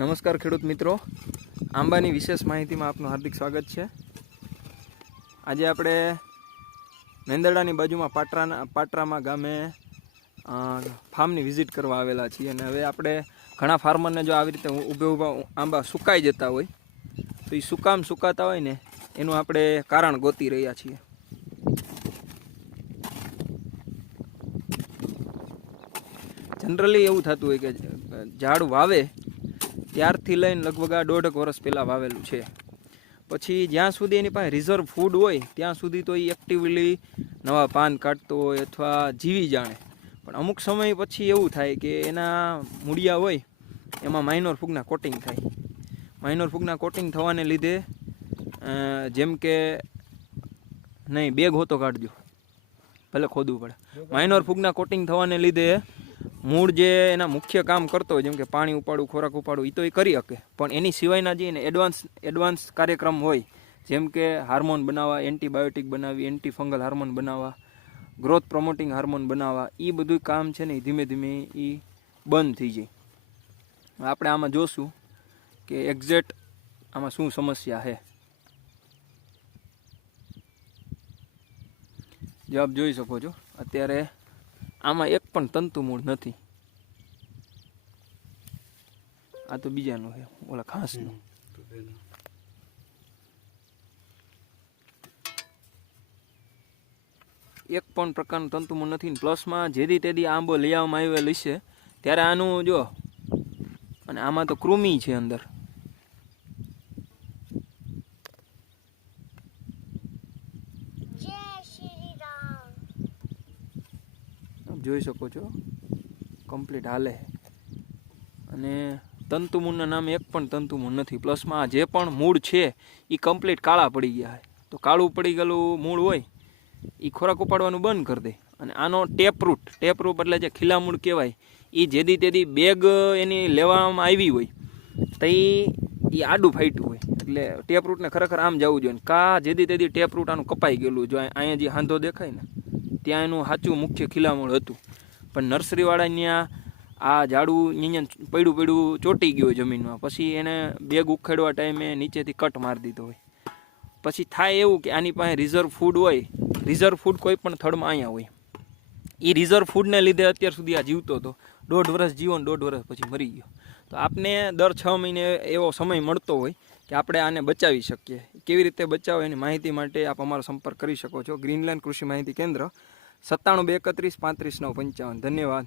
નમસ્કાર ખેડૂત મિત્રો. આંબાની વિશેષ માહિતીમાં આપનું હાર્દિક સ્વાગત છે. આજે આપણે મેંદરડાની બાજુમાં પાટરાના, પાટરામાં ગામે ફાર્મની વિઝિટ કરવા આવેલા છીએ અને હવે આપણે ઘણા ફાર્મરને જો આવી રીતે ઊભે ઊભા આંબા સુકાઈ જતા હોય, તો એ સુકામ સુકાતા હોય ને, એનું આપણે કારણ ગોતી રહ્યા છીએ. જનરલી એવું થતું હોય કે ઝાડ વાવે ત્યારથી લઈને લગભગ આ દોઢક વર્ષ પહેલાં વાવેલું છે. પછી જ્યાં સુધી એની પાસે રિઝર્વ ફૂડ હોય, ત્યાં સુધી તો એ એક્ટિવલી નવા પાન કાઢતો હોય અથવા જીવી જાણે. પણ અમુક સમય પછી એવું થાય કે એના મૂળિયા હોય, એમાં માઇનોર ફૂગના કોટિંગ થાય. માઇનોર ફૂગના કોટિંગ થવાને લીધે જેમ કે, નહીં બેગ હોતો કાઢજો. ભલે ખોદવું પડે. માઇનોર ફૂગના કોટિંગ થવાને લીધે મૂળ જે એના મુખ્ય કામ કરતો હોય, જેમ કે પાણી ઉપાડવું, ખોરાક ઉપાડવું એ તો એ કરી શકે. પણ એની સિવાયના જે એને એડવાન્સ એડવાન્સ કાર્યક્રમ હોય, જેમ કે હાર્મોન બનાવવા, એન્ટીબાયોટિક બનાવવી એન્ટી ફંગલ હાર્મોન બનાવવા ગ્રોથ પ્રમોટિંગ હાર્મોન બનાવવા એ બધું કામ છે ને ધીમે ધીમે એ બંધ થઈ જાય. આપણે આમાં જોશું કે એક્ઝેક્ટ આમાં શું સમસ્યા છે. જવાબ જોઈ શકો છો, અત્યારે આમાં એક પણ તંતુ મૂળ નથી. આ તો બીજાનું છે ઓલા ખાસનું એક પણ પ્રકારનું તંતુમૂળ નથી પ્લસમાં જેદી તેદી આંબો લઈ આવવામાં આવેલ છે ત્યારે આનું જો અને આમાં તો કૃમિ છે અંદર જય શ્રી રામ આપ જોઈ શકો છો. કમ્પ્લીટ હાલે. અને તંતુમૂળના નામે એક પણ તંતુમૂળ નથી. પ્લસમાં જે પણ મૂળ છે એ કમ્પ્લીટ કાળા પડી ગયા હોય તો કાળું પડી ગયેલું મૂળ હોય એ ખોરાક ઉપાડવાનું બંધ કરી દે. અને આનો ટેપ રૂટ ટેપ રૂટ એટલે જે ખીલા મૂળ કહેવાય એ જેદી તેદી બેગ એની લેવામાં આવી હોય, તો એ આડું ફાટ્યું હોય. એટલે ટેપ રૂટને ખરેખર આમ જવું જોઈએ. કા જેદી તેદી ટેપ રૂટ આનું કપાઈ ગયેલું જો અહીંયા જે હાંધો દેખાય ને ત્યાં એનું સાચું મુખ્ય ખીલામણ હતું. પણ નર્સરીવાળા ત્યાં આ ઝાડું અહીંયા પડ્યું પડ્યું ચોંટી ગયું જમીનમાં. પછી એને બેગ ઉખેડવા ટાઈમે નીચેથી કટ મારી દીધો હોય. પછી થાય એવું કે આની પાસે રિઝર્વ ફૂડ હોય. રિઝર્વ ફૂડ કોઈ પણ થડમાં અહીંયા હોય. એ રિઝર્વ ફૂડને લીધે અત્યાર સુધી આ જીવતો હતો. દોઢ વર્ષ જીવો ને દોઢ વર્ષ પછી મરી ગયો. તો આપને દર છ મહિને એવો સમય મળતો હોય કે આપણે આને બચાવી શકીએ. કેવી રીતે બચાવો એની માહિતી માટે આપ અમારો સંપર્ક કરી શકો છો. ગ્રીનલેન્ડ કૃષિ માહિતી કેન્દ્ર, સત્તાણું બે એકત્રીસ પાંત્રીસ નવ પંચાવન. ધન્યવાદ.